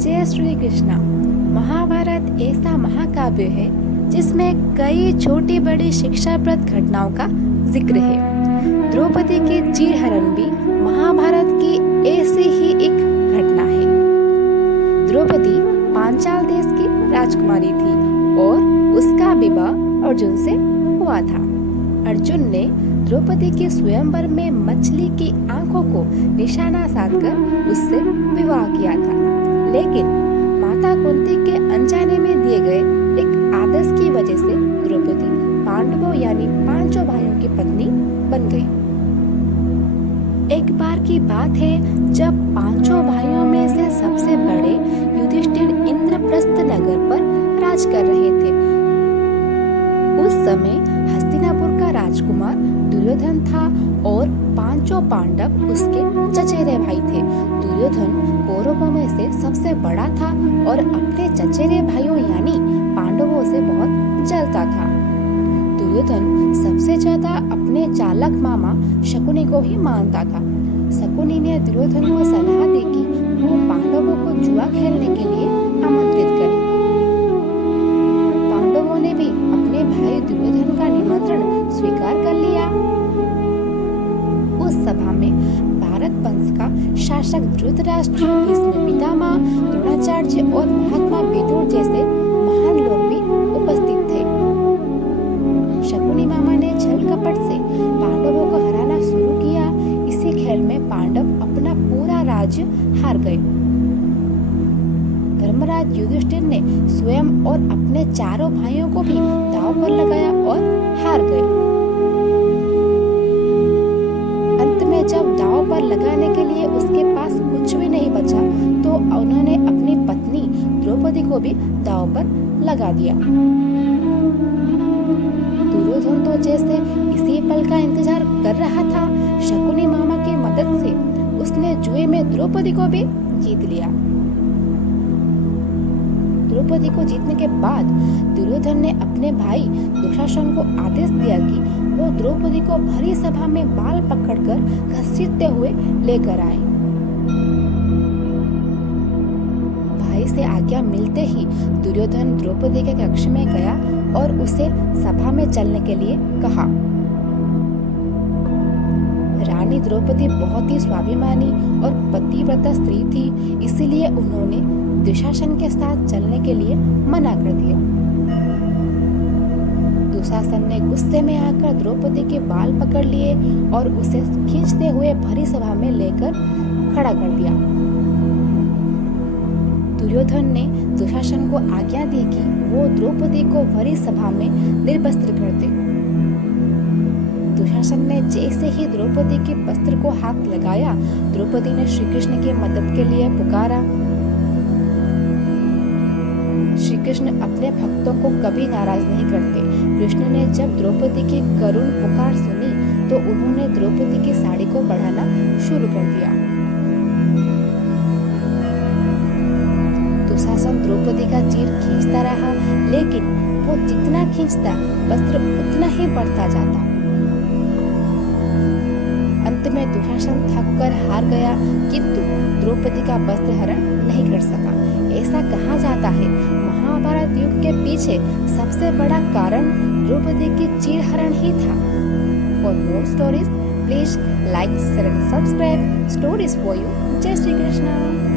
जय श्री कृष्णा। महाभारत ऐसा महाकाव्य है जिसमें कई छोटी बड़ी शिक्षाप्रद घटनाओं का जिक्र है। द्रौपदी के चीरहरण भी महाभारत की ऐसी ही एक घटना है। द्रौपदी पांचाल देश की राजकुमारी थी और उसका विवाह अर्जुन से हुआ था। अर्जुन ने द्रौपदी के स्वयंवर में मछली की आंखों को निशाना साधकर उससे विवाह किया था, लेकिन माता कुंती के अनजाने में दिए गए एक आदेश की वजह से द्रौपदी पांडवों यानी पांचों भाइयों की पत्नी बन गई। एक बार की बात है जब पांचों भाइयों में से सबसे बड़े युधिष्ठिर इंद्रप्रस्थ नगर पर राज कर रहे थे। उस समय हस्तिनापुर का राजकुमार दुर्योधन था और पांचों पांडव उसके चचेरे भाई थे। दुर्योधन कौरवों में से सबसे बड़ा था और अपने चचेरे भाइयों यानी पांडवों से बहुत जलता था। दुर्योधन सबसे ज्यादा अपने चालक मामा शकुनी को ही मानता था। शकुनी ने दुर्योधन को सलाह दी कि वो पांडवों को जुआ खेलने के लिए आमंत्रित करे। पांडवों ने भी अपने भाई दुर्योधन का निमंत्रण स्वीकार कर लिया। उस सभा में भारत वंश का शासक धृतराष्ट्र, भीष्म पितामह, द्रोणाचार्य और महात्मा विदुर जैसे महान लोग भी उपस्थित थे। शकुनी मामा ने छल कपट से पांडवों को हराना शुरू किया। इसी खेल में पांडव अपना पूरा राज्य हार गए। धर्मराज युधिष्ठिर ने स्वयं और अपने चारों भाइयों को भी दांव पर लगाया और हार गए। अंत में जब दांव पर लगाने के लिए उसके पास कुछ भी नहीं बचा तो उन्होंने अपनी पत्नी द्रौपदी को भी दांव पर लगा दिया। दुर्योधन तो जैसे इसी पल का इंतजार कर रहा था। शकुनी मामा की मदद से उसने जुए में द्रौपदी को भी जीत लिया। द्रौपदी को जीतने के बाद दुर्योधन ने अपने भाई दुशासन को आदेश दिया कि वो द्रौपदी को भरी सभा में बाल पकड़कर घसीटते हुए लेकर आए। भाई से आज्ञा मिलते ही दुर्योधन द्रौपदी के कक्ष में गया और उसे सभा में चलने के लिए कहा। रानी द्रौपदी बहुत ही स्वाभिमानी और पतिव्रता स्त्री थी, इसीलिए उन्होंने दुशासन के साथ चलने के लिए मना कर दिया। दुशासन ने गुस्से में आकर द्रौपदी के बाल पकड़ लिए और उसे खींचते हुए भरी सभा में लेकर खड़ा कर दिया। दुर्योधन ने दुशासन को आज्ञा दी कि वो द्रौपदी को भरी सभा में निर्वस्त्र कर दे। दुशासन ने जैसे ही द्रौपदी के वस्त्र को हाथ लगाया, द्रौपदी ने श्री कृष्ण की मदद के लिए पुकारा। श्री कृष्ण अपने भक्तों को कभी नाराज नहीं करते। कृष्ण ने जब द्रौपदी की करुण पुकार सुनी तो उन्होंने द्रौपदी की साड़ी को बढ़ाना शुरू कर दिया। दुशासन द्रौपदी का चीर खींचता रहा, लेकिन वो जितना खींचता वस्त्र उतना ही बढ़ता जाता। अंत में दुशासन थककर हार गया, किंतु द्रौपदी का वस्त्र हरण नहीं कर सका। ऐसा कहा जाता है महाभारत युग के पीछे सबसे बड़ा कारण द्रौपदी की चीरहरण ही था। For more stories, please like, share and subscribe. Stories for you. जय श्री कृष्ण।